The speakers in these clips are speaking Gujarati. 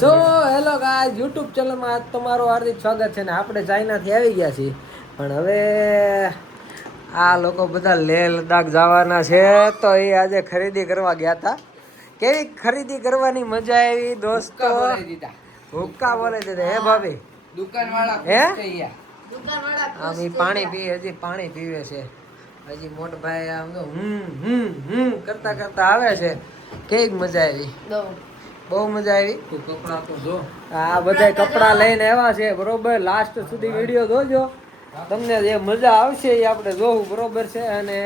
સો હેલો ગાઈઝ, યુટ્યુબ ચેનલમાં તમારું હાર્દિક સ્વાગત છે. ને આપણે ચાઇનાથી આવી ગયા છીએ, પણ હવે આ લોકો બધા લેહ લદ્દાખ જવાના છે, તો એ આજે ખરીદી કરવા ગયા હતા. કેવી ખરીદી કરવાની મજા આવી દોસ્તો? હુક્કા બોલે દીધા હે ભાભી? દુકાનવાળા હે દુકાનવાળા આમ પાણી પીએ, હજી પાણી પીવે છે. હજી મોટો ભાઈ આમ તો કરતા કરતા આવે છે. કેવી મજા આવી? બહુ મજા આવી. કપડા તો જો, આ બધા કપડા લઈને આવ્યા છે, બરોબર. લાસ્ટ સુધી વિડીયો જોજો, તમને જે મજા આવશે એ આપણે જોવું, બરોબર છે. અને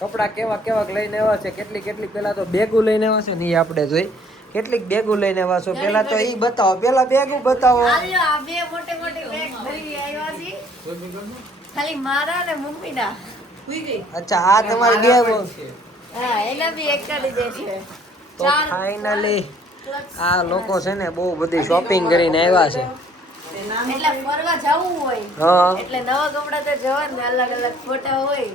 કપડા કેવા કેવા લઈને આવ્યા છે, કેટલી કેટલી પેલા તો બેગું લઈને આવ્યા છે ને એ આપણે જોઈ. કેટલીક બેગું લઈને આવ્યા છો પેલા તો એ બતાવો, પેલા બેગું બતાવો. બે મોટે મોટે બેગ ભરી આવ્યા છે, ખાલી મારા ને મમ્મીના. અચ્છા, આ તમારી બેગ? હા, એના બી એક કરી દે છે. તો ફાઇનલી આ લોકો છે ને બહુ બધી શોપિંગ કરીને આવ્યા છે. એટલે ફરવા જવું હોય એટલે નવા કપડા તો જોવે ને, અલગ અલગ ફોટા હોય.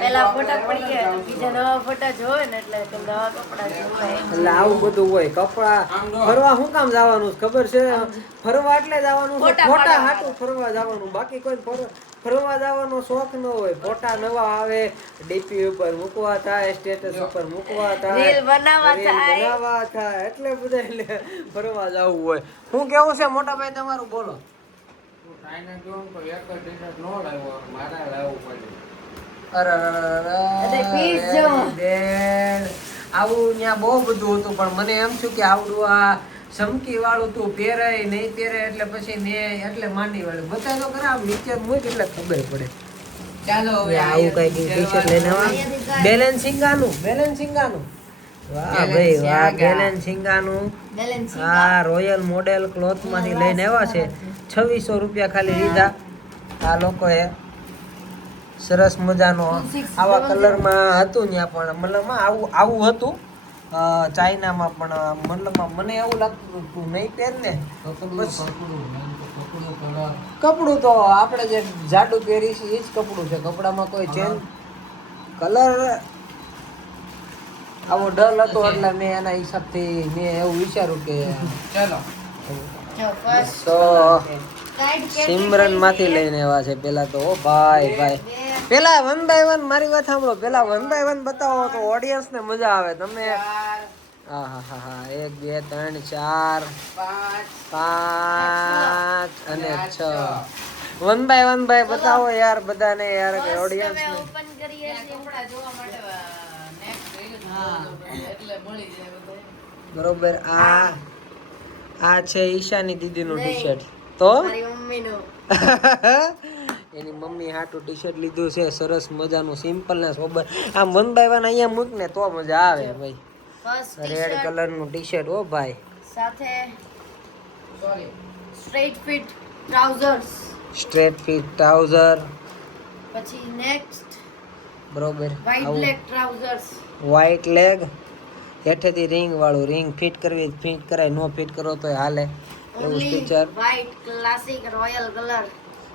પેલા ફોટા પડી ગયા, બીજા નવા ફોટા જોવે ને, એટલે નવા કપડા જોવે. એટલે આવું બધું હોય. કપડા ફરવા શું કામ જવાનું ખબર છે? ફરવા એટલે જવાનું છે, ફોટા હાટું ફરવા જવાનું. બાકી કોઈ ફરવા જવાનો શોખ ન હોય. ફોટા નવા આવે, ડીપી ઉપર મૂકવા થાય, સ્ટેટસ ઉપર મૂકવા થાય, રીલ બનાવવા થાય, એટલે બધા એટલે ફરવા જવું હોય. શું કેવું છે મોટા ભાઈ તમારું? બોલો. ચાઇના જોઉં તો એક જ ટી-શર્ટ નો લાવ્યો, મારે લાવવું પડે. આવું ત્યાં બહુ બધું હતું, પણ મને એમ થયું કે આવડું આ ચમકી વાળું તું પહેરાય નહીં પહેરે, એટલે પછી મેં એટલે માંડી વાળું બતાવી તો ખરા નીચે મૂક એટલે ખબર પડે. ચાલો હવે આવું કઈ ટી-શર્ટ લઈને આવા. બેલેન્સિંગાનું વાહ ભાઈ વાહ, બેલેન્સિંગાનું આ રોયલ મોડેલ ક્લોથ માંથી લઈને આવ્યા છે. 2600 રૂપિયા ખાલી લીધા આ લોકોએ. સરસ મજાનો આવા કલરમાં હતું ત્યાં, પણ મતલબમાં આવું હતું ચાઇનામાં. પણ મતલબમાં મને એવું લાગતું તું નહીં પહેર ને. કપડું તો આપણે જે જાડું પહેરી છે એ જ કપડું છે, કપડામાં કોઈ ચેન્જ. કલર આવો ડલ હતો એટલે મેં એના હિસાબથી મેં એવું વિચાર્યું કે ચાલો તો સિમરન માંથી લઈને આવ્યા છે. પેલા તો ભાઈ પેલા 1 by 1 મારી વાત સાંભળો, પેલા 1 by 1 બતાવો તો ઓડિયન્સ ને મજા આવે. તમે હા 1 2 3 4 5 અને 6 1 by 1 ભાઈ બતાવો યાર બધાને, યાર ઓડિયન્સ ને. ઓપન કરીએ છીએ કપડા જોવા માટે નેક્સ્ટ રીલ એટલે મળી જાય બધું. બરોબર. આ છે ઈશાની દીદીનું ટી-શર્ટ. તો મારી મમ્મીનું એની મમ્મી હાટું ટી-શર્ટ લીધું છે, સરસ મજાનું, સિમ્પલ ને સોબર. આમ 1 by 1 અહીંયા મૂક ને તો મજા આવે ભાઈ. ફર્સ્ટ રેડ કલરનું ટી-શર્ટ હો ભાઈ, સાથે sorry straight fit trousers. Straight fit trouser. પછી નેક્સ્ટ બરોબર. White leg trousers. White leg, હેઠેથી રિંગ વાળું. રિંગ ફિટ કરવી ફિટ કરાય, નો ફિટ કરો તો હાલે એવું only feature. White classic royal colour.